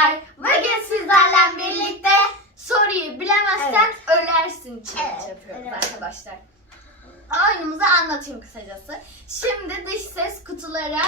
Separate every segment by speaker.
Speaker 1: arkadaşlar. Bugün sizlerle birlikte soruyu bilemezsen ölersin challenge yapıyoruz arkadaşlar. Oyunumuzu anlatayım kısacası. Şimdi dış ses kutulara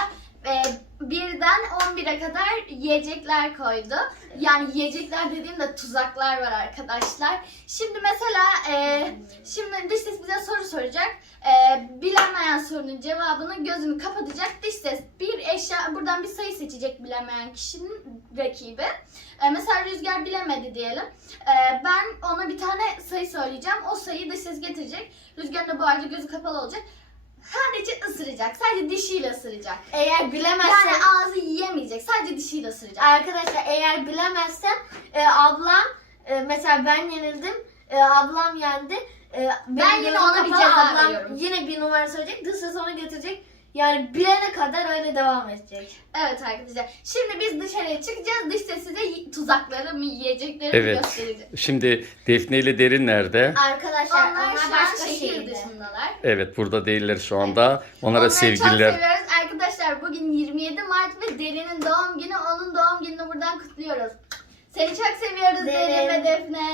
Speaker 1: birden 11'e kadar yiyecekler koydu. Yani yiyecekler dediğimde tuzaklar var arkadaşlar. Şimdi mesela şimdi dış ses bize soru soracak. Bilemeyen sorunun cevabını gözünü kapatacak. Dış ses bir eşya, buradan bir sayı seçecek bilemeyen kişinin rakibi. Mesela Rüzgar bilemedi diyelim. Ben ona bir tane sayı söyleyeceğim. O sayıyı dış ses getirecek. Rüzgar'ın da bu arada gözü kapalı olacak. Sadece ısıracak. Sadece dişiyle ısıracak.
Speaker 2: Eğer bilemezsem...
Speaker 1: Yani ağzı yiyemeyecek. Sadece dişiyle ısıracak.
Speaker 2: Arkadaşlar eğer bilemezsem ablam mesela ben yenildim. Ablam yendi.
Speaker 1: Ben yine ona bir ceza veriyorum.
Speaker 2: Yine bir numara söyleyecek. Dış ses onu getirecek. Yani bilene kadar öyle devam edecek.
Speaker 1: Evet arkadaşlar. Şimdi biz dışarıya çıkacağız. Dış ses size tuzakları mı yiyecekleri mi
Speaker 3: Evet.
Speaker 1: gösterecek.
Speaker 3: Şimdi Defne ile Derin nerede?
Speaker 2: Arkadaşlar
Speaker 1: Onlar şu an
Speaker 2: başka
Speaker 1: şehir
Speaker 2: şehirde.
Speaker 1: dışındalar.
Speaker 3: Evet, burada değiller şu anda. Onlara
Speaker 1: Onları çok
Speaker 3: sevgiler.
Speaker 1: seviyoruz. Arkadaşlar bugün 27 Mart ve Derin'in doğum günü. Onun doğum gününü buradan kutluyoruz. Seni çok seviyoruz Derin ve Defne.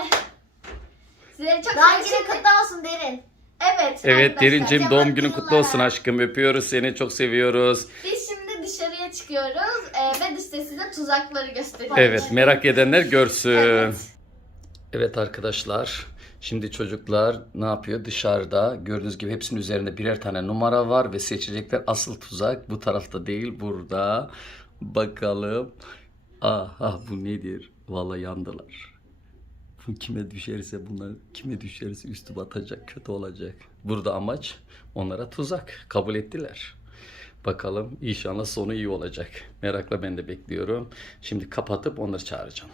Speaker 1: Sizleri çok
Speaker 2: Doğum
Speaker 1: seviyoruz.
Speaker 2: günün kutlu olsun Derin.
Speaker 1: Evet.
Speaker 3: Evet
Speaker 1: arkadaşlar,
Speaker 3: Derincim, doğum
Speaker 1: cevap
Speaker 3: günün kutlu
Speaker 1: bunlara.
Speaker 3: olsun aşkım. Öpüyoruz seni, çok seviyoruz.
Speaker 1: Biz şimdi dışarıya çıkıyoruz ve dış ses size tuzakları gösteriyor.
Speaker 3: Evet, merak edenler görsün.
Speaker 1: Evet.
Speaker 3: Evet arkadaşlar, şimdi çocuklar ne yapıyor? Dışarıda gördüğünüz gibi hepsinin üzerinde birer tane numara var ve seçecekler. Asıl tuzak bu tarafta değil, burada. Bakalım. Aha, bu nedir? Vallahi yandılar. Bu kime düşerse, bunlar kime düşerse üstü batacak, kötü olacak. Burada amaç onlara tuzak. Kabul ettiler. Bakalım inşallah sonu iyi olacak. Merakla ben de bekliyorum. Şimdi kapatıp onları çağıracağım.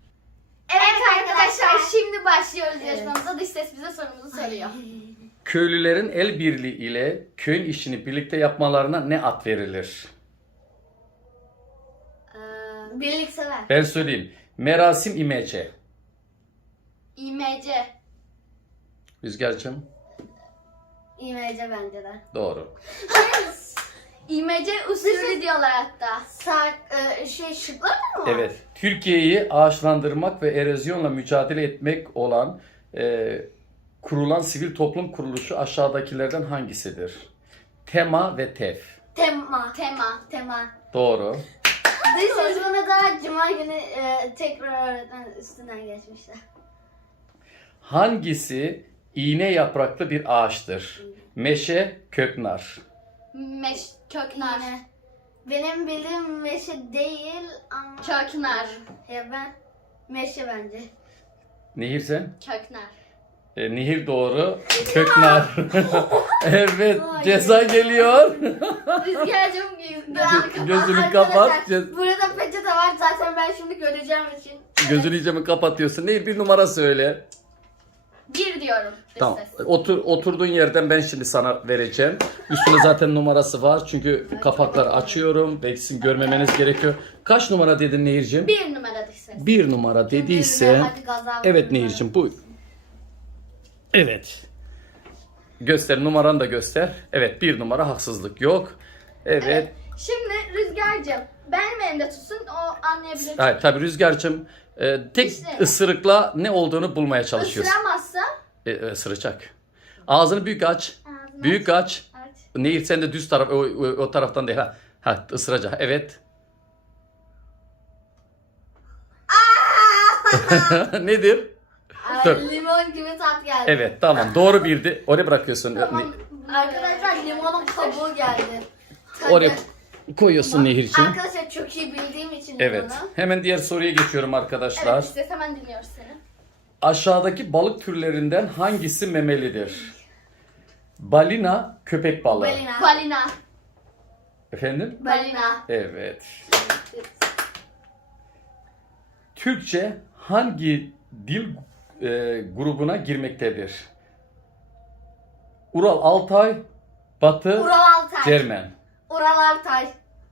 Speaker 1: Evet arkadaşlar şimdi başlıyoruz yarışmamıza. Dış ses bize sorumuzu soruyor.
Speaker 3: Köylülerin el birliği ile köyün işini birlikte yapmalarına ne ad verilir?
Speaker 2: Birliksever.
Speaker 3: Ben söyleyeyim. Merasim imece.
Speaker 1: İMC.
Speaker 3: Rüzgar'cığım.
Speaker 2: İmece bence de.
Speaker 3: Doğru.
Speaker 1: İMC usulü diyorlar hatta.
Speaker 2: Şıklar mı?
Speaker 3: Evet. Türkiye'yi ağaçlandırmak ve erozyonla mücadele etmek olan kurulan sivil toplum kuruluşu aşağıdakilerden hangisidir? Tema ve TEF.
Speaker 2: Tema.
Speaker 3: Doğru.
Speaker 2: Dış ses bana daha cuma günü tekrar öğretmen üstünden geçmişler.
Speaker 3: Hangisi iğne yapraklı bir ağaçtır? Meşe, köknar.
Speaker 1: Köknar.
Speaker 2: Benim bildiğim meşe değil ama...
Speaker 1: Köknar.
Speaker 2: Ya ben meşe bence.
Speaker 3: Nehir sen?
Speaker 1: Köknar.
Speaker 3: Nehir doğru. Köknar. Evet, ceza geliyor.
Speaker 1: Rüzgar'cığım
Speaker 3: Gözünü kapat.
Speaker 2: Burada peçete var zaten ben şimdi göreceğim için.
Speaker 3: Gözünü iyice mi kapatıyorsun? Nehir, bir numara söyle.
Speaker 1: 1 diyorum. Dış
Speaker 3: Tamam.
Speaker 1: ses.
Speaker 3: Oturduğun yerden ben şimdi sana vereceğim. Üstünde zaten numarası var. Çünkü kapakları açıyorum. Belki sizin görmemeniz gerekiyor. Kaç numara dedin Nehir'cim?
Speaker 1: 1 numara dış ses.
Speaker 3: 1 numara dediyse.
Speaker 2: Hadi gaza.
Speaker 3: Evet Nehir'cim, bu. Evet. Göster, numaranı da göster. Evet, 1 numara, haksızlık yok. Evet.
Speaker 1: Şimdi Rüzgar'cığım benim elimde tutsun, o anlayabilir.
Speaker 3: Hayır, tabii Rüzgar'cığım tek
Speaker 1: İşte.
Speaker 3: ısırıkla ne olduğunu bulmaya çalışıyoruz.
Speaker 1: Isıramazsa
Speaker 3: Isıracak. Ağzını büyük aç.
Speaker 1: Ağzını
Speaker 3: Büyük aç.
Speaker 1: aç.
Speaker 3: Nehir sen de düz taraf, o taraftan değil. Ha, ısıracak. Evet. Nedir? Dur.
Speaker 2: Limon gibi tat geldi.
Speaker 3: Evet, tamam. Doğru bildi. Oraya bırakıyorsun.
Speaker 1: Tamam.
Speaker 2: Arkadaşlar limonun kabuğu geldi.
Speaker 3: Oraya koyuyorsun Nehir'ciğim.
Speaker 2: Arkadaşlar çok iyi bildiğim için
Speaker 3: Evet.
Speaker 2: limonu.
Speaker 3: Hemen diğer soruya geçiyorum arkadaşlar.
Speaker 1: Evet dış ses, hemen dinliyoruz seni.
Speaker 3: Aşağıdaki balık türlerinden hangisi memelidir? Balina, köpek balığı.
Speaker 2: Balina.
Speaker 1: Balina.
Speaker 3: Efendim?
Speaker 1: Balina.
Speaker 3: Evet. Türkçe hangi dil grubuna girmektedir? Ural Altay, Batı,
Speaker 2: Ural Altay.
Speaker 3: Cermen.
Speaker 2: Ural Altay.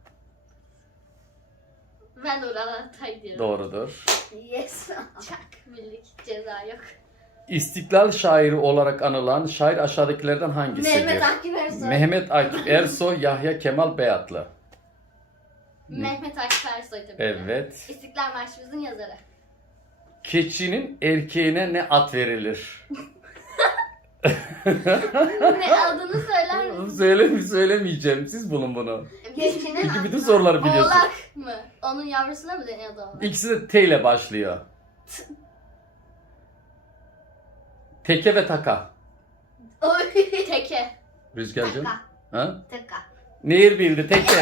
Speaker 1: Ben de Ural Altay diyorum.
Speaker 3: Doğrudur.
Speaker 2: Yes.
Speaker 1: Çak millik ceza yok.
Speaker 3: İstiklal şairi olarak anılan şair aşağıdakilerden hangisidir?
Speaker 2: Mehmet Akif Ersoy.
Speaker 3: Mehmet Akif Ersoy, Yahya Kemal Beyatlı.
Speaker 1: Mehmet Akif Ersoy tabii ki.
Speaker 3: Evet.
Speaker 1: İstiklal Marşımızın yazarı.
Speaker 3: Keçinin erkeğine ne ad verilir?
Speaker 1: Ne adını söyler misin?
Speaker 3: Söylemeyeceğim. Siz bulun bunu.
Speaker 2: Geçinin
Speaker 3: Çünkü bütün soruları biliyorsun.
Speaker 1: Oğlak mı? Onun yavrusuna mı deniyordu oğlak?
Speaker 3: İkisi de T ile başlıyor. Teke ve taka.
Speaker 1: Teke.
Speaker 3: Rüzgarcığım.
Speaker 2: Taka.
Speaker 3: Ha?
Speaker 2: Tıka.
Speaker 3: Nehir bildi teke.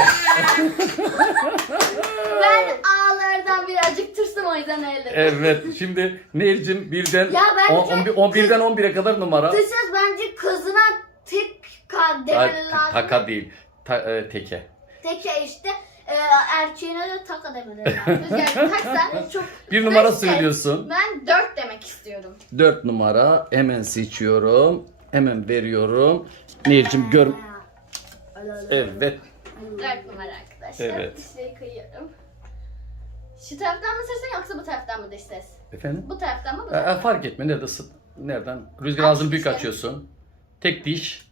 Speaker 1: Ben ağlardan birazcık tırsım o yüzden öyle.
Speaker 3: Evet. Şimdi Nehir'cim birden
Speaker 2: Ya bence
Speaker 3: 11'den 11'e kadar numara.
Speaker 2: Dış ses bence kızına tıka
Speaker 3: Ay,
Speaker 2: demeli lazım.
Speaker 3: taka değil. Teke.
Speaker 2: Teke işte erkeğine de taka demeli lazım.
Speaker 1: Rüzgar tak sen.
Speaker 2: Çok
Speaker 3: Bir numara
Speaker 1: Dış ses.
Speaker 3: söylüyorsun.
Speaker 1: Ben 4 demek istiyorum.
Speaker 3: 4 numara. Hemen seçiyorum. Hemen veriyorum. Nehir'cim gör. Evet.
Speaker 1: 4 numara arkadaşlar.
Speaker 3: Evet.
Speaker 1: Dişleri kıyıyorum. Şu taraftan mı seçsen yoksa bu taraftan mı dış ses?
Speaker 3: Efendim?
Speaker 1: Bu taraftan mı bu taraftan mı?
Speaker 3: Fark etme. Nerede ısıt? Nereden? Rüzgar
Speaker 1: Aç
Speaker 3: ağzını büyük
Speaker 1: dişleri.
Speaker 3: açıyorsun. Tek diş.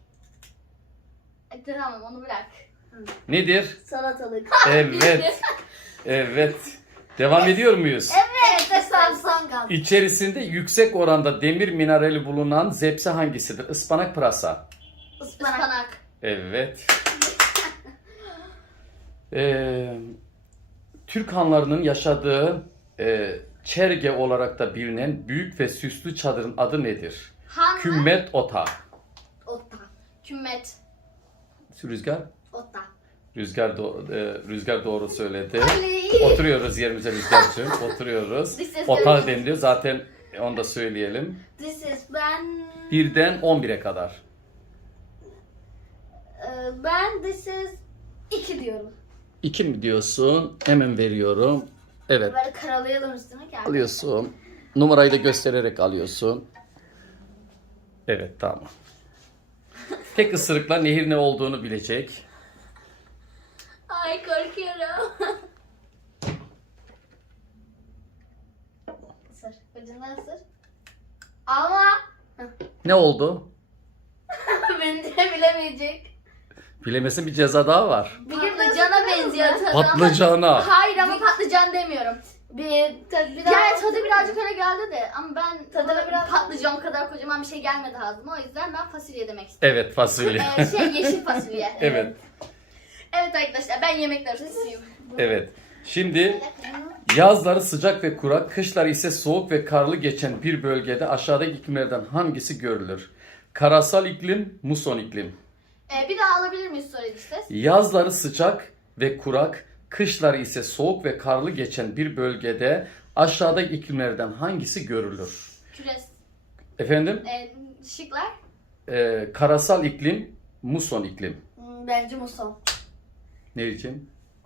Speaker 1: Tamam onu bırak.
Speaker 3: Nedir?
Speaker 2: salatalık.
Speaker 3: Evet. Evet. Devam ediyor muyuz?
Speaker 2: Evet de son kaldı.
Speaker 3: İçerisinde yüksek oranda demir minerali bulunan zepse hangisidir? Ispanak, pırasa.
Speaker 1: Ispanak.
Speaker 3: Evet. Türk hanlarının yaşadığı çerge olarak da bilinen büyük ve süslü çadırın adı nedir?
Speaker 1: Han mı?
Speaker 3: Kümmet ota.
Speaker 2: Otta.
Speaker 1: Kümmet.
Speaker 3: Rüzgar?
Speaker 2: Otta.
Speaker 3: Rüzgar doğru söyledi.
Speaker 1: Ali.
Speaker 3: Oturuyoruz yerimize Rüzgar'cığım. Oturuyoruz.
Speaker 1: Dış ses
Speaker 3: Ota
Speaker 1: kırmızı.
Speaker 3: deniliyor. Zaten onu da söyleyelim.
Speaker 2: Dış ses ben
Speaker 3: 1'den 11'e kadar.
Speaker 2: ben dış ses 2 diyorum.
Speaker 3: 2 mi diyorsun? Hemen veriyorum. Evet.
Speaker 2: Böyle karalayalım üstüne ki.
Speaker 3: Alıyorsun. Numarayı da göstererek alıyorsun. Evet, tamam. Tek ısırıkla nehir ne olduğunu bilecek.
Speaker 1: Ay korkuyorum.
Speaker 2: Isır. Ucundan ısır. Ama
Speaker 3: Ne oldu?
Speaker 2: bence bilemeyecek.
Speaker 3: Bilemesin, bir ceza daha var.
Speaker 1: Patlıcana benziyor tadı ama-
Speaker 3: Patlıcana.
Speaker 1: Hayır ama patlıcan demiyorum.
Speaker 2: Bir tadı
Speaker 1: Yani tadı birazcık öyle geldi de ama ben
Speaker 2: Tadına biraz-
Speaker 1: patlıcan kadar kocaman bir şey gelmedi ağzıma, o yüzden ben fasulye demek istiyorum.
Speaker 3: Evet, fasulye.
Speaker 1: Yeşil fasulye.
Speaker 3: Evet.
Speaker 1: Evet arkadaşlar, ben yemekler ustasıyım.
Speaker 3: Evet. Şimdi yazları sıcak ve kurak, kışları ise soğuk ve karlı geçen bir bölgede aşağıdaki iklimlerden hangisi görülür? Karasal iklim, muson iklim.
Speaker 1: Bir daha alabilir miyiz soruyu işte?
Speaker 3: Yazları sıcak ve kurak, kışları ise soğuk ve karlı geçen bir bölgede aşağıdaki iklimlerden hangisi görülür?
Speaker 1: Küres.
Speaker 3: Efendim?
Speaker 1: Şıklar.
Speaker 3: Karasal iklim, muson iklim.
Speaker 2: Bence muson.
Speaker 3: Ne için?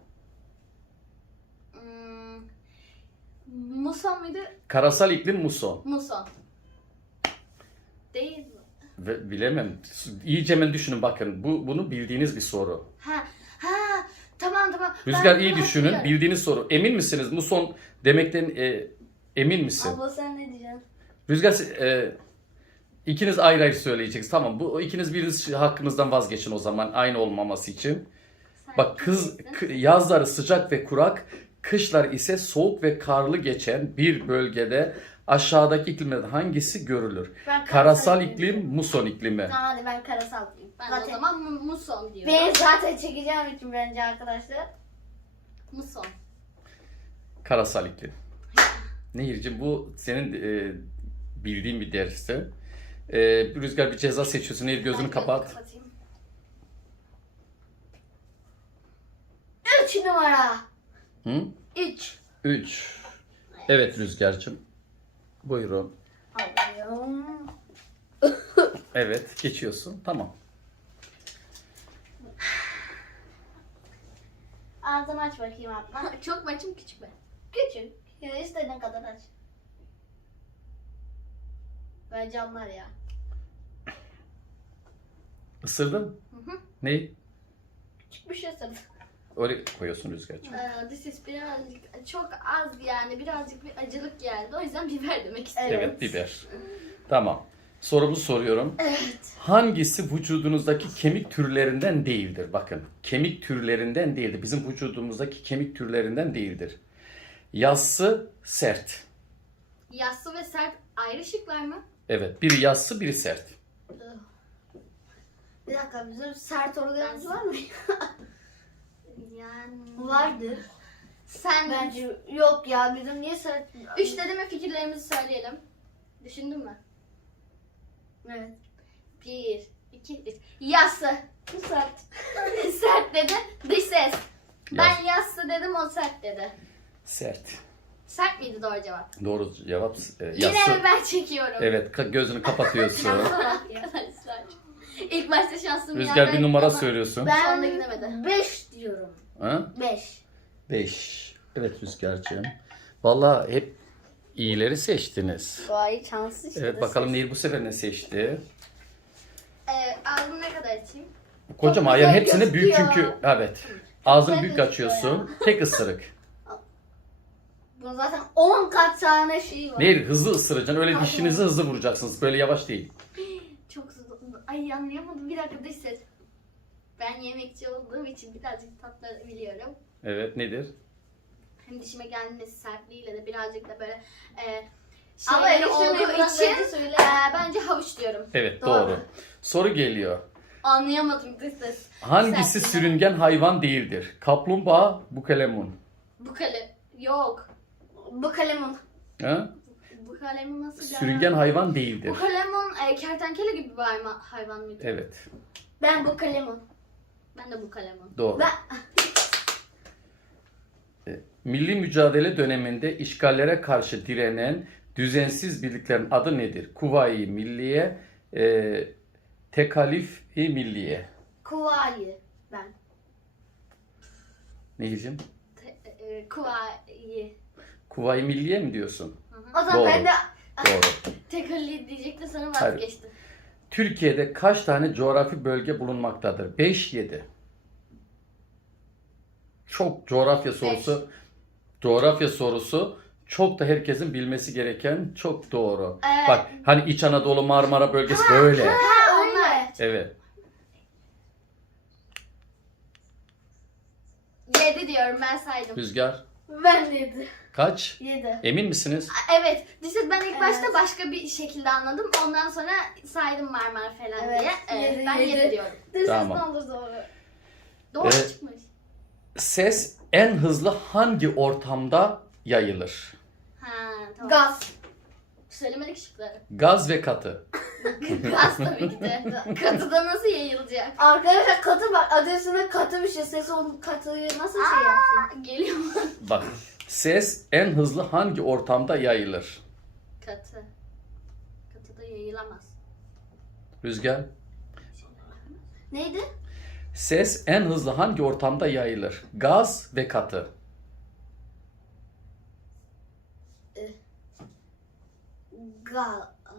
Speaker 1: Muson muydu?
Speaker 3: Karasal iklim, muson.
Speaker 1: Muson. Değil mi?
Speaker 3: Bilemem. İyice hemen düşünün bakın. Bunu bildiğiniz bir soru.
Speaker 1: Tamam.
Speaker 3: Rüzgar
Speaker 1: Ben
Speaker 3: iyi
Speaker 1: bunu
Speaker 3: düşünün.
Speaker 1: hatırlıyorum.
Speaker 3: Bildiğiniz soru. Emin misiniz? Muson demekten emin misin?
Speaker 2: Abla sen ne diyeceksin?
Speaker 3: Rüzgar ikiniz ayrı ayrı söyleyeceksiniz. Tamam. Bu ikiniz biriniz hakkınızdan vazgeçin o zaman. Aynı olmaması için.
Speaker 1: Sen
Speaker 3: Bak
Speaker 1: kimsin?
Speaker 3: yazları sıcak ve kurak, kışlar ise soğuk ve karlı geçen bir bölgede aşağıdaki iklimlerden hangisi görülür?
Speaker 2: Ben
Speaker 3: Karasal iklim, muson iklimi.
Speaker 2: Tamam hadi ben karasal diyeyim.
Speaker 1: Ben de o zaman muson diyorum.
Speaker 2: Ben zaten çekeceğim için bence arkadaşlar.
Speaker 1: Muson.
Speaker 3: Karasal iklim. Nehir'cim bu senin bildiğin bir dersti. Rüzgar bir ceza seçiyorsun. Nehir gözünü
Speaker 1: Ben
Speaker 3: kapat.
Speaker 1: kapatayım.
Speaker 2: 3 numara.
Speaker 3: Hı?
Speaker 2: 3.
Speaker 3: 3. Evet Rüzgar'cığım. Buyurun.
Speaker 2: Alıyorum.
Speaker 3: Evet geçiyorsun. Tamam.
Speaker 2: Ağzını aç bakayım abla.
Speaker 1: Çok mu açım, küçük mü?
Speaker 2: Küçük. İstediğin kadar aç. Bence anlar ya.
Speaker 3: Isırdın?
Speaker 1: Hı.
Speaker 3: Ne?
Speaker 2: Küçük bir şey sanırım.
Speaker 3: Öyle koyuyorsun Rüzgar'cığım.
Speaker 1: This is birazcık çok az, yani birazcık bir acılık geldi. O yüzden biber demek istiyorum.
Speaker 3: Evet biber. Tamam. Sorumu soruyorum.
Speaker 1: Evet.
Speaker 3: Hangisi vücudunuzdaki kemik türlerinden değildir? Bakın, kemik türlerinden değildir. Bizim vücudumuzdaki kemik türlerinden değildir. Yassı, sert.
Speaker 1: Yassı ve sert ayrı şıklar mı?
Speaker 3: Evet, biri yassı, biri sert.
Speaker 2: Bir dakika, bizim sert organımız var mı?
Speaker 1: Yani...
Speaker 2: Vardır.
Speaker 1: Sen
Speaker 2: Bence yok ya, bizim niye sert?
Speaker 1: 3 dedi mi fikirlerimizi söyleyelim. Düşündün mü?
Speaker 2: Evet.
Speaker 1: 1, 2, 3. Yassı.
Speaker 2: Bu sert.
Speaker 1: Sert dedi. Dış ses. Ben
Speaker 3: Yas-
Speaker 1: yassı dedim, o sert dedi.
Speaker 3: Sert.
Speaker 1: Sert miydi doğru cevap?
Speaker 3: Doğru cevap
Speaker 1: Yine
Speaker 3: yassı.
Speaker 1: mi ben çekiyorum?
Speaker 3: Evet, gözünü kapatıyorsun.
Speaker 1: Arkadaşlar. İlk başta şansım
Speaker 3: Rüzgar bir numara söylüyorsun.
Speaker 1: Ben sonunda gidemedi.
Speaker 2: 5 diyorum.
Speaker 3: Ha?
Speaker 2: 5.
Speaker 3: 5. Evet Rüzgar'cığım. Vallahi hep iyileri seçtiniz.
Speaker 1: Vay şanslı işte.
Speaker 3: Evet, bakalım Nehir bu sefer ne seçti?
Speaker 1: Ağzımı ne kadar açayım?
Speaker 3: Kocaman
Speaker 2: Çok
Speaker 3: yani
Speaker 2: güzel
Speaker 3: hepsini büyük
Speaker 2: gözüküyor.
Speaker 3: çünkü. Evet. Ağzını
Speaker 1: güzel
Speaker 3: büyük
Speaker 1: gözüküyor
Speaker 3: açıyorsun. Tek ısırık.
Speaker 2: Bunun zaten 10 kat tane şey var.
Speaker 3: Nehir hızlı ısıracaksın. Öyle dişinizi hızlı vuracaksınız. Böyle yavaş değil.
Speaker 1: Çok hızlı. Ay anlayamadım. Bir dakika dış ses. Ben yemekçi olduğum için birazcık tatları biliyorum.
Speaker 3: Evet, nedir?
Speaker 1: Hem dişime gelmesi sertliğiyle de birazcık da böyle
Speaker 2: Ama
Speaker 1: şeyleri
Speaker 2: eleştirmeyi
Speaker 1: olduğu
Speaker 2: bırak,
Speaker 1: için
Speaker 2: bence söyle.
Speaker 1: bence havuç diyorum.
Speaker 3: Evet,
Speaker 2: Doğru.
Speaker 3: doğru. Soru geliyor.
Speaker 1: Anlayamadım dış ses.
Speaker 3: Hangisi
Speaker 1: Sertliği.
Speaker 3: sürüngen hayvan değildir? Kaplumbağa, bukalemun.
Speaker 1: Bu kale yok.
Speaker 2: Bu kalemin.
Speaker 3: Ha?
Speaker 1: Bu kalemin nasıl bir
Speaker 3: Sürüngen hayvan değildir.
Speaker 1: Bu kalemin kertenkele gibi bir hayvan mıydı?
Speaker 3: Evet,
Speaker 2: Ben bu kalemin.
Speaker 1: Ben de bu kalemin.
Speaker 3: doğru.
Speaker 2: Ben
Speaker 3: Milli mücadele döneminde işgallere karşı direnen düzensiz birliklerin adı nedir? Kuvayi Milliye, Tekalifi Milliye.
Speaker 2: Kuvayi. Ben.
Speaker 3: Nehir'cim?
Speaker 1: Kuvayi.
Speaker 3: Kuvayi Milliye mi diyorsun?
Speaker 2: O zaman
Speaker 3: Doğru.
Speaker 2: ben de
Speaker 3: Doğru.
Speaker 1: Tekalli diyecekti sonra
Speaker 3: Hayır.
Speaker 1: vazgeçtim.
Speaker 3: Türkiye'de kaç tane coğrafi bölge bulunmaktadır? 5, 7. Çok coğrafya sorusu. Coğrafya sorusu çok da herkesin bilmesi gereken, çok doğru. Bak hani İç Anadolu, Marmara bölgesi böyle.
Speaker 1: Ha onlar.
Speaker 3: Evet.
Speaker 1: 7 diyorum, ben saydım.
Speaker 3: Rüzgar
Speaker 2: ben de 7.
Speaker 3: kaç?
Speaker 2: 7.
Speaker 3: Emin misiniz?
Speaker 1: Evet. Dişet ben ilk başta
Speaker 2: Evet.
Speaker 1: başka bir şekilde anladım. Ondan sonra saydım Marmara falan
Speaker 2: Evet,
Speaker 1: diye. Evet,
Speaker 2: yedi,
Speaker 1: ben 7
Speaker 2: yedi.
Speaker 1: diyorum.
Speaker 3: Tamam.
Speaker 2: Ne olur doğru.
Speaker 1: Doğru
Speaker 3: Evet.
Speaker 1: çıkmış.
Speaker 3: Ses en hızlı hangi ortamda yayılır?
Speaker 1: Ha tamam.
Speaker 2: Gaz.
Speaker 1: Söylemedik şıkları.
Speaker 3: Gaz ve katı.
Speaker 1: Gaz tabii ki de. Katıda nasıl yayılacak?
Speaker 2: Arkadaşlar katı bak, adresine katı bir şey. Ses onun katıyı nasıl şey yapsın?
Speaker 1: Geliyor mu?
Speaker 3: Bak, ses en hızlı hangi ortamda yayılır?
Speaker 1: Katı. Katıda yayılamaz.
Speaker 3: Rüzgar.
Speaker 2: Neydi?
Speaker 3: Ses en hızlı hangi ortamda yayılır? Gaz ve katı.
Speaker 2: Gaz.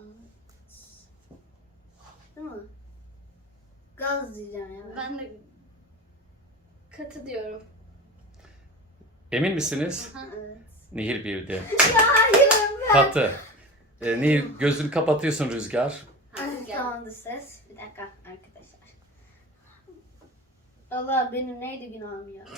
Speaker 2: Değil mi? Gaz diyeceğim ya.
Speaker 1: Ben de katı diyorum.
Speaker 3: Emin misiniz?
Speaker 2: Evet.
Speaker 3: Nehir bildi.
Speaker 2: Hayır ben.
Speaker 3: Katı. Nehir gözünü kapatıyorsun Rüzgar.
Speaker 2: Tamamdır ses. Bir dakika arkadaşlar. Allah benim neydi günahım ya?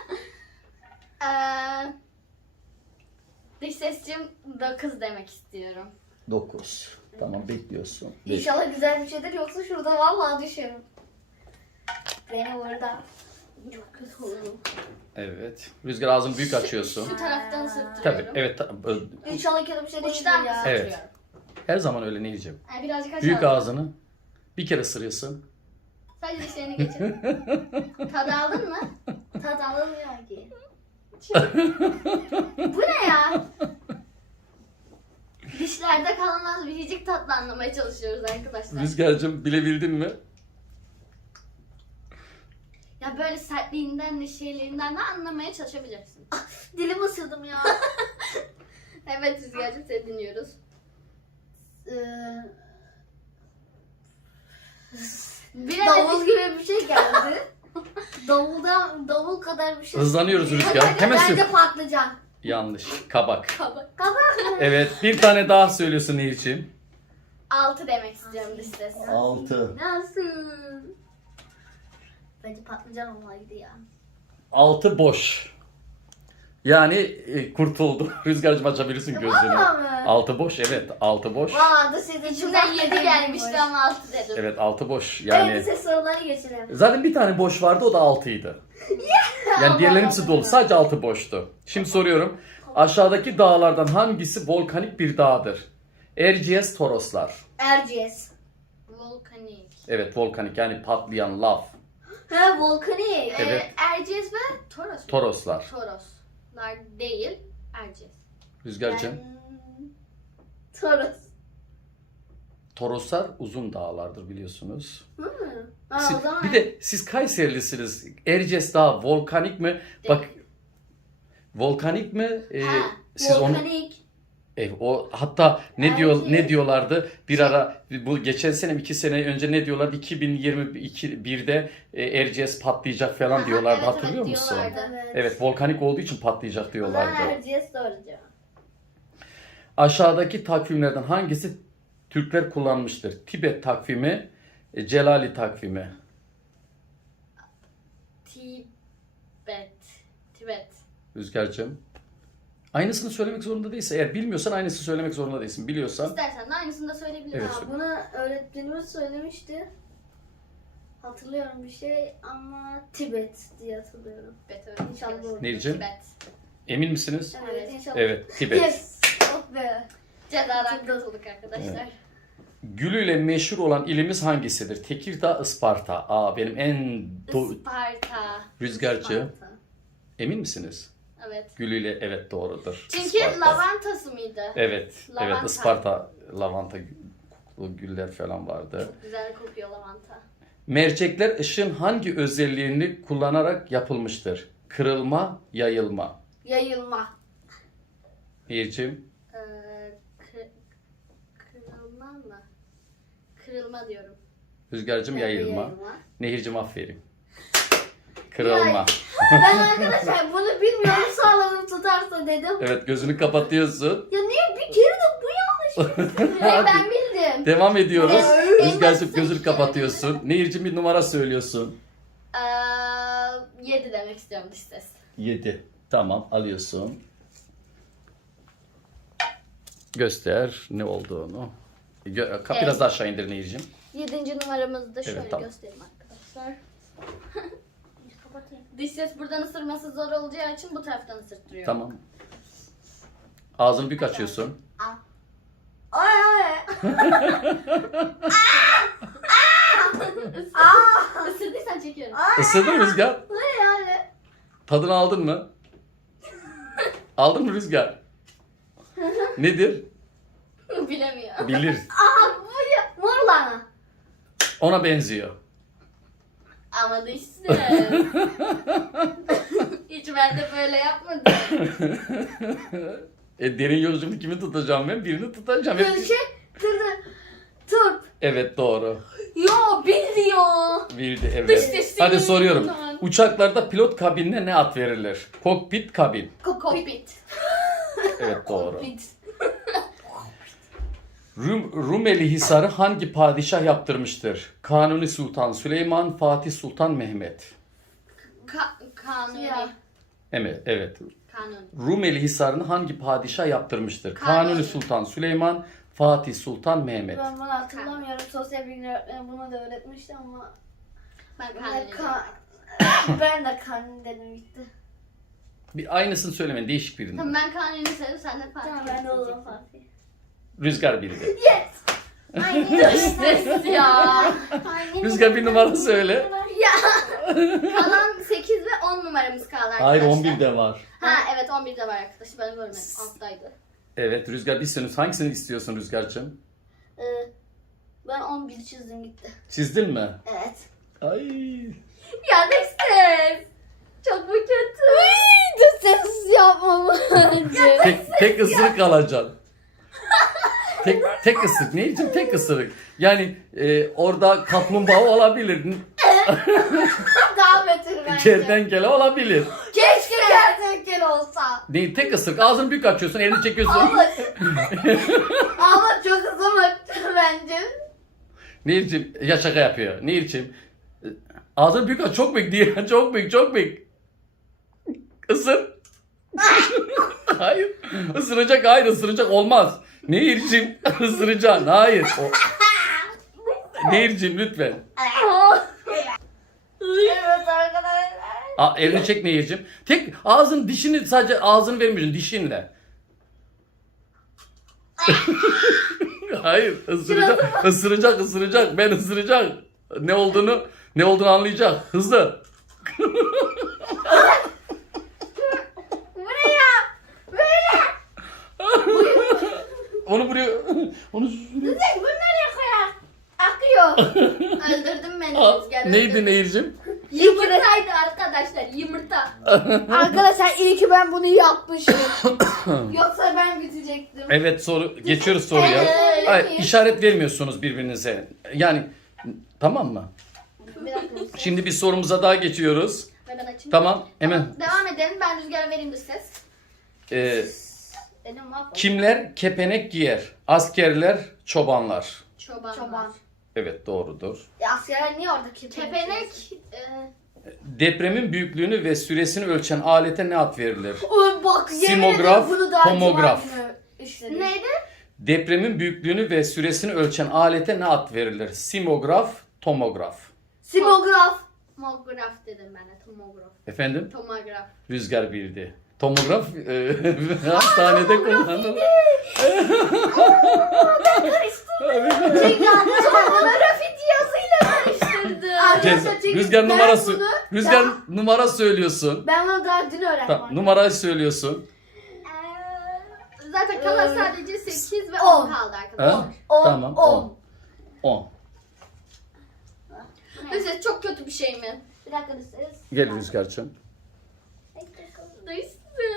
Speaker 1: Dış sesçim 9 demek istiyorum.
Speaker 3: 9. Tamam, bekliyorsun.
Speaker 2: İnşallah güzel bir şeydir, yoksa şurada vallahi düşerim. Beni orada çok kötü olurum.
Speaker 3: Evet. Rüzgar ağzını büyük açıyorsun.
Speaker 1: Şu taraftan sırtlıyorum.
Speaker 3: Tabii. Evet.
Speaker 2: İnşallah kötü bir şey değildir
Speaker 1: Uçtan
Speaker 2: ya.
Speaker 3: Evet.
Speaker 1: sırtlıyorum.
Speaker 3: Her zaman öyle Nehir'cim.
Speaker 1: Yani birazcık aşağı.
Speaker 3: Büyük ağzını bir kere ısırıyorsun.
Speaker 1: Sadece dişlerini geçir. Tadı aldın mı?
Speaker 2: Tat alınmıyor ki.
Speaker 1: Bu ne ya? Dişlerde kalmaz biricik tatlı anlamaya çalışıyoruz arkadaşlar.
Speaker 3: Rüzgar'cığım bilebildin mi?
Speaker 1: Ya böyle sertliğinden de şeylerinden de anlamaya çalışabileceksin.
Speaker 2: Dilimi ısırdım ya.
Speaker 1: Evet Rüzgar'cığım seni dinliyoruz.
Speaker 2: Davul gibi bir şey geldi. Davul kadar bir şey.
Speaker 3: Hızlanıyoruz Rüzgar.
Speaker 2: Hadi,
Speaker 3: Hemen
Speaker 2: bence
Speaker 3: sür.
Speaker 2: patlıcan.
Speaker 3: Yanlış. Kabak.
Speaker 1: Kabak.
Speaker 2: Kabak mı?
Speaker 3: Evet. Bir tane daha söylüyorsun Nehir'ciğim.
Speaker 1: 6 demek istiyorum dış ses.
Speaker 3: 6.
Speaker 2: Nasıl? Bence patlıcan olmalıydı ya.
Speaker 3: 6 boş. Yani kurtuldu. Rüzgarcığım açabilirsin gözünü.
Speaker 2: Vallahi mi?
Speaker 3: 6 boş, evet. 6 boş.
Speaker 2: Valla da sizin
Speaker 1: İçimden 7 gelmişti ama 6 dedim.
Speaker 3: Evet, 6 boş. Yani
Speaker 2: Evet, size soruları geçirelim.
Speaker 3: zaten bir tane boş vardı, o da 6'ydı. Yani diğerlerinin hepsi dolu. Sadece 6 boştu. Şimdi soruyorum. Aşağıdaki dağlardan hangisi volkanik bir dağdır? Erciyes, Toroslar.
Speaker 2: Erciyes.
Speaker 1: Volkanik.
Speaker 3: Evet, volkanik yani patlayan lav.
Speaker 2: Ha, volkanik.
Speaker 3: Evet.
Speaker 1: Erciyes ve Toros mu?
Speaker 3: Toroslar.
Speaker 1: Toroslar değil. Erciyes.
Speaker 3: Rüzgarcığım.
Speaker 2: Toros.
Speaker 3: Toroslar uzun dağlardır biliyorsunuz.
Speaker 2: Ha, o zaman.
Speaker 3: Bir de siz Kayserilisiniz. Erciyes Dağı volkanik mi? Bak volkanik mi?
Speaker 1: Ha,
Speaker 3: Siz onu
Speaker 2: volkanik.
Speaker 3: o hatta ne
Speaker 2: Erciyes.
Speaker 3: ne diyorlardı? Bir ara bu geçen sene 2 sene önce ne diyorlardı? 2021'de Erciyes patlayacak falan diyorlardı.
Speaker 1: evet,
Speaker 3: Hatırlıyor
Speaker 1: evet,
Speaker 3: musun?
Speaker 1: diyorlardı.
Speaker 3: Evet, volkanik olduğu için patlayacak
Speaker 2: O zaman
Speaker 3: diyorlardı.
Speaker 2: Erciyes doğru cevap.
Speaker 3: Aşağıdaki takvimlerden hangisi Türkler kullanmıştır? Tibet takvimi, Celali takvimi.
Speaker 1: Tibet.
Speaker 3: Rüzgar'cığım. Aynısını söylemek zorunda değilse, eğer bilmiyorsan aynısını söylemek zorunda değilsin. Biliyorsan
Speaker 1: İstersen de aynısını da söyleyebilirim.
Speaker 3: Evet.
Speaker 2: Ya, bunu öğretmenimiz söylemişti. Hatırlıyorum bir şey ama Tibet diye hatırlıyorum.
Speaker 1: Tibet öyle.
Speaker 2: İnşallah doğru.
Speaker 3: Neyciğim?
Speaker 1: Tibet.
Speaker 3: Emin misiniz?
Speaker 2: Evet, inşallah.
Speaker 3: Evet, Tibet.
Speaker 2: Yes. Oh be.
Speaker 1: Cezadan kurtulduk arkadaşlar.
Speaker 3: Evet. Gülüyle meşhur olan ilimiz hangisidir? Tekirdağ, Isparta. Aa, benim en
Speaker 1: Isparta.
Speaker 3: Rüzgarcığım.
Speaker 2: Sparta.
Speaker 3: Emin misiniz?
Speaker 1: Evet.
Speaker 3: Gülüyle evet doğrudur.
Speaker 1: Çünkü
Speaker 3: Isparta.
Speaker 1: lavantası mıydı?
Speaker 3: Evet,
Speaker 1: Lavanta.
Speaker 3: evet Isparta lavanta kokulu güller falan vardı.
Speaker 1: Çok güzel kokuyor lavanta.
Speaker 3: Mercekler ışığın hangi özelliğini kullanarak yapılmıştır? Kırılma, yayılma.
Speaker 2: Yayılma.
Speaker 3: Nehir'cim,
Speaker 1: Kırılma mı? Kırılma diyorum.
Speaker 3: Rüzgar'cığım yayılma.
Speaker 2: Yayılma.
Speaker 3: Nehir'cim aferin. Kırılma.
Speaker 2: Ben arkadaşlar bunu bilmiyorum, sağlamını tutarsa dedim.
Speaker 3: Evet, gözünü kapatıyorsun.
Speaker 2: Ya niye bir kere de bu yanlış?
Speaker 1: Hayır ben bildim.
Speaker 3: Devam ediyoruz.
Speaker 1: En
Speaker 3: Rüzgar'cığım
Speaker 1: basit
Speaker 3: gözünü
Speaker 1: şey.
Speaker 3: kapatıyorsun. Nehir'cim bir numara söylüyorsun.
Speaker 1: 7 demek istiyorum dış ses.
Speaker 3: 7. Tamam, alıyorsun. Göster ne olduğunu. Biraz
Speaker 1: Evet.
Speaker 3: daha aşağı indir Nehir'cim.
Speaker 1: 7. numaramızı da şöyle
Speaker 3: tamam.
Speaker 1: göstereyim arkadaşlar. Dış ses buradan ısırması zor olacağı için bu taraftan ısırttırıyor.
Speaker 3: Tamam. Ağzını büyük açıyorsun.
Speaker 2: Ay ay.
Speaker 1: Isırdıysan çekiyorum.
Speaker 3: Isırdın mı Rüzgar?
Speaker 2: Ne yani?
Speaker 3: Tadını aldın mı? Aldın mı Rüzgar? Nedir?
Speaker 1: Bilemiyor.
Speaker 3: Bilir.
Speaker 2: Aha bu ya. Mor lahana.
Speaker 3: Ona benziyor.
Speaker 1: Ama dış ses. Hiç ben de böyle yapmadım.
Speaker 3: Derin yolculuğunu kimi tutacağım ben? Birini tutacağım. Hep...
Speaker 2: Şey, turp.
Speaker 3: Evet doğru.
Speaker 2: Yo biliyor.
Speaker 3: Bildi
Speaker 1: Dış
Speaker 3: evet.
Speaker 1: ses
Speaker 3: Hadi
Speaker 1: senin
Speaker 3: soruyorum.
Speaker 1: yüzünden.
Speaker 3: Uçaklarda pilot kabinine ne ad verilir? Kokpit kabin.
Speaker 1: Kokpit.
Speaker 3: Evet doğru.
Speaker 2: Bit.
Speaker 3: Rumeli Hisarı hangi padişah yaptırmıştır? Kanuni Sultan Süleyman, Fatih Sultan Mehmet.
Speaker 1: Kanuni.
Speaker 2: Ya.
Speaker 3: Evet.
Speaker 1: Kanuni.
Speaker 3: Rumeli Hisarı'nı hangi padişah yaptırmıştır?
Speaker 1: Kanuni.
Speaker 3: Kanuni Sultan Süleyman, Fatih Sultan Mehmet.
Speaker 2: Ben bunu hatırlamıyorum. Sosyal bilgiler öğretmeni bunu da öğretmişti ama
Speaker 1: Ben
Speaker 2: ben,
Speaker 1: Kanuni.
Speaker 2: ben de kan dedim gitti.
Speaker 3: Bir aynısını söylemeyin, değişik birini.
Speaker 1: Tamam ben Kanuni söyledim sen de Fatih.
Speaker 2: Tamam ben de olurum Fatih.
Speaker 3: Rüzgar bildi.
Speaker 2: Yes. Aynen.
Speaker 1: Ses ya.
Speaker 2: Aynen.
Speaker 3: Rüzgar bir numara söyle.
Speaker 1: Kalan 8 ve 10 numaramız kaldı arkadaşlar.
Speaker 3: Hayır 11 de var.
Speaker 1: Ha evet 11 de var arkadaşlar ben görmedim alttaydı.
Speaker 3: Evet Rüzgar bir sene hangisini istiyorsun Rüzgar'cığım?
Speaker 2: Ben 11 çizdim gitti.
Speaker 3: Çizdin mi?
Speaker 2: Evet.
Speaker 3: Ay.
Speaker 1: Ya ne ses. Çok mu kötü?
Speaker 2: De ses yapmam önce.
Speaker 3: Tek ısırık alacaksın. Tek ısırık. Ne için tek ısırık? Yani orada kaplumbağa olabilir.
Speaker 2: Daha beter bence.
Speaker 3: Kertenkele olabilir.
Speaker 2: Keşke kertenkele olsa.
Speaker 3: Değil tek ısırık. Ağzını büyük açıyorsun, elini çekiyorsun.
Speaker 2: Ama çok uzun bence.
Speaker 3: Nehir'cim ya şaka yapıyor. Nehir'cim ağzın büyük aç, çok büyük değil. Çok büyük, çok büyük. Isır. Hayır. Isıracak, hayır ısıracak olmaz. Nehir'cim ısıracaksın. Hayır. Nehir'cim lütfen.
Speaker 2: Evet arkadaşlar.
Speaker 3: Elini çek Nehir'cim. Tek ağzın dişini, sadece ağzını vermiyorsun dişinle. Hayır, ısıracak. Isıracak, ısıracak. Ben ısıracak. Ne olduğunu anlayacak. Hızlı.
Speaker 2: Buraya. Böyle.
Speaker 3: Onu buraya, onu
Speaker 2: Bunu nereye koyar? Akıyor.
Speaker 1: Öldürdün beni
Speaker 3: Aa,
Speaker 1: Rüzgar.
Speaker 3: neydi Nehir'cim?
Speaker 1: Yumurtaydı arkadaşlar, yumurta.
Speaker 2: Arkadaşlar iyi ki ben bunu yapmışım. Yoksa ben bitecektim.
Speaker 3: Evet, geçiyoruz soruya.
Speaker 2: Evet.
Speaker 3: Hayır, işaret vermiyorsunuz birbirinize. Yani tamam mı?
Speaker 2: Bir dakika.
Speaker 3: Şimdi bir sorumuza daha geçiyoruz.
Speaker 1: Ben açayım.
Speaker 3: Tamam, hemen.
Speaker 1: Devam edelim. Ben Rüzgar'a vereyim dış ses. Benim mahvoldu.
Speaker 3: Kimler kepenek giyer? Askerler, çobanlar.
Speaker 1: Çoban.
Speaker 2: Çoban.
Speaker 3: Evet, doğrudur.
Speaker 2: Askerler niye orada
Speaker 1: Kepenek.
Speaker 3: Depremin büyüklüğünü ve süresini ölçen alete ne ad verilir?
Speaker 2: Oy bak yemin
Speaker 3: Simograf,
Speaker 2: ederim bunu daha
Speaker 3: tomograf.
Speaker 2: cuma günü işledik.
Speaker 1: Neydi?
Speaker 3: Depremin büyüklüğünü ve süresini ölçen alete ne ad verilir? Simograf, tomograf.
Speaker 2: Simograf.
Speaker 1: Tomograf dedim ben de. Tomograf.
Speaker 3: Efendim?
Speaker 1: Tomograf.
Speaker 3: Rüzgar bildi. Tomograf hastanede kullanılır.
Speaker 1: Tomograf yazıyla karıştırdım.
Speaker 2: Arkadaşlar çünkü
Speaker 3: Rüzgar
Speaker 2: ben
Speaker 3: numarası.
Speaker 2: bunu
Speaker 3: Rüzgar
Speaker 2: daha-
Speaker 3: numara söylüyorsun.
Speaker 2: Ben bunu daha dün öğrendim.
Speaker 3: Tamam, numarayı söylüyorsun.
Speaker 1: Zaten kalan sadece 8 ve
Speaker 2: 10
Speaker 1: 10 kaldı
Speaker 3: Ha?
Speaker 1: arkadaşlar.
Speaker 3: Tamam. 10.
Speaker 1: Dış ses çok kötü bir şey mi?
Speaker 2: Bir dakika bir ses.
Speaker 3: Gel Rüzgar'cığım.
Speaker 1: Dış ses.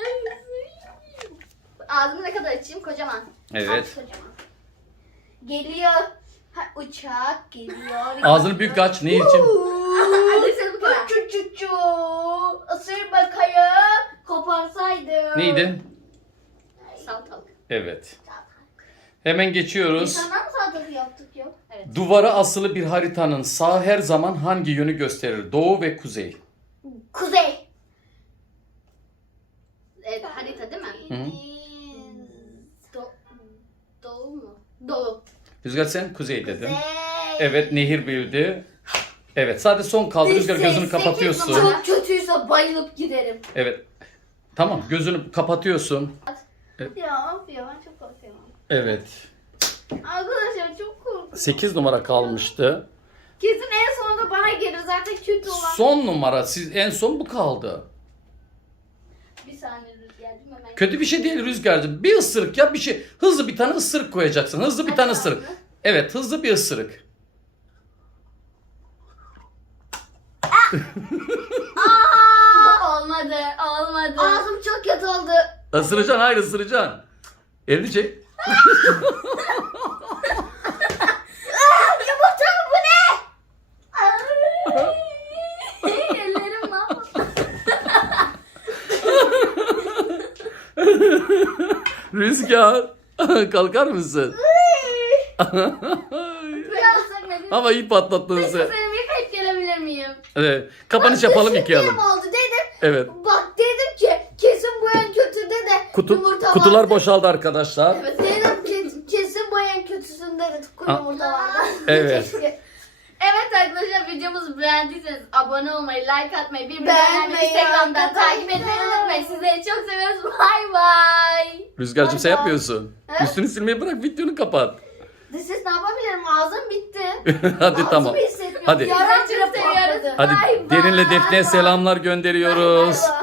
Speaker 1: Ağzımı ne kadar açayım? Kocaman.
Speaker 3: Evet.
Speaker 2: Kocaman. Geliyor. Ha, uçak geliyor.
Speaker 3: Ağzını büyük aç. Ne için?
Speaker 1: Dış ses bu kadar.
Speaker 2: Çuçuçu. Isır bakayım. Koparsaydım.
Speaker 3: Neydi?
Speaker 1: Salatalık.
Speaker 3: Evet. Hemen geçiyoruz.
Speaker 2: İnsanlar mı salatalık yaptık yok?
Speaker 1: Evet.
Speaker 3: Duvara asılı bir haritanın sağ her zaman hangi yönü gösterir? Doğu ve kuzey.
Speaker 2: Kuzey.
Speaker 1: Evet, harita değil mi?
Speaker 3: Hı.
Speaker 1: Doğu mu? Doğu.
Speaker 3: Rüzgar sen kuzey dedin.
Speaker 2: Kuzey.
Speaker 3: Evet, Nehir bildi. Evet, sadece son kaldı. Rüzgar gözünü kapatıyorsun.
Speaker 2: Çok kötüyse bayılıp giderim.
Speaker 3: Evet. Tamam, gözünü kapatıyorsun.
Speaker 2: Ya of ya ben çok korkuyorum.
Speaker 3: Evet.
Speaker 2: Arkadaşlar çok korkuyorum.
Speaker 3: 8 numara kalmıştı.
Speaker 2: Kesin en sonunda bana gelir zaten kötü olan.
Speaker 3: Son numara, siz en son bu kaldı.
Speaker 1: Bir saniye Rüzgar'cığım hemen.
Speaker 3: Kötü bir şey değil Rüzgar'cığım. Bir ısırık ya, bir şey. Hızlı bir tane ısırık koyacaksın. Hızlı bir tane ısırık. Evet, hızlı bir ısırık.
Speaker 1: Olmadı, olmadı.
Speaker 2: Ağzım çok kötü oldu.
Speaker 3: Isıracaksın, hayır ısıracaksın. Elini çek.
Speaker 2: Yumurta bu ne?
Speaker 1: Ellerim mahvoldu.
Speaker 3: Rüzgar, kalkar mısın?
Speaker 1: Biraz sakın.
Speaker 3: Ama iyi patlattın sen.
Speaker 1: Seslerimi yıkayıp gelebilir miyim?
Speaker 3: Evet. Kapanış yapalım, yıkayalım.
Speaker 2: oldu dedim.
Speaker 3: Evet.
Speaker 2: Bak dedim ki kesin bu en kötüde de yumurta
Speaker 3: Kutular
Speaker 2: vardı.
Speaker 3: boşaldı arkadaşlar.
Speaker 2: Evet dedim kesin bu en kötüsünde de yumurta vardı.
Speaker 3: Evet.
Speaker 2: Keşke.
Speaker 1: Evet arkadaşlar, videomuzu beğendiyseniz abone olmayı, like atmayı, birbirini
Speaker 2: Beğenmeyi,
Speaker 1: beğenmeyi, Instagram'dan
Speaker 2: arkadaşlar.
Speaker 1: takip etmeyi unutmayın. Sizleri çok seviyoruz. Bay bay.
Speaker 3: Rüzgar'cığım sen
Speaker 2: Bay bay.
Speaker 3: yapmıyorsun.
Speaker 2: He?
Speaker 3: Üstünü silmeyi bırak, videonu kapat.
Speaker 2: Dış ses ne yapabilirim? Ağzım bitti.
Speaker 3: Hadi tamam.
Speaker 2: Ağzımı hissetmiyorum.
Speaker 3: Hadi.
Speaker 2: Yaran
Speaker 1: Sizi
Speaker 2: bile
Speaker 1: çok seviyoruz.
Speaker 2: patladı.
Speaker 3: Hadi
Speaker 1: Bay
Speaker 3: Derin'le
Speaker 1: bay.
Speaker 3: Defne'ye selamlar gönderiyoruz.
Speaker 2: Bay bay.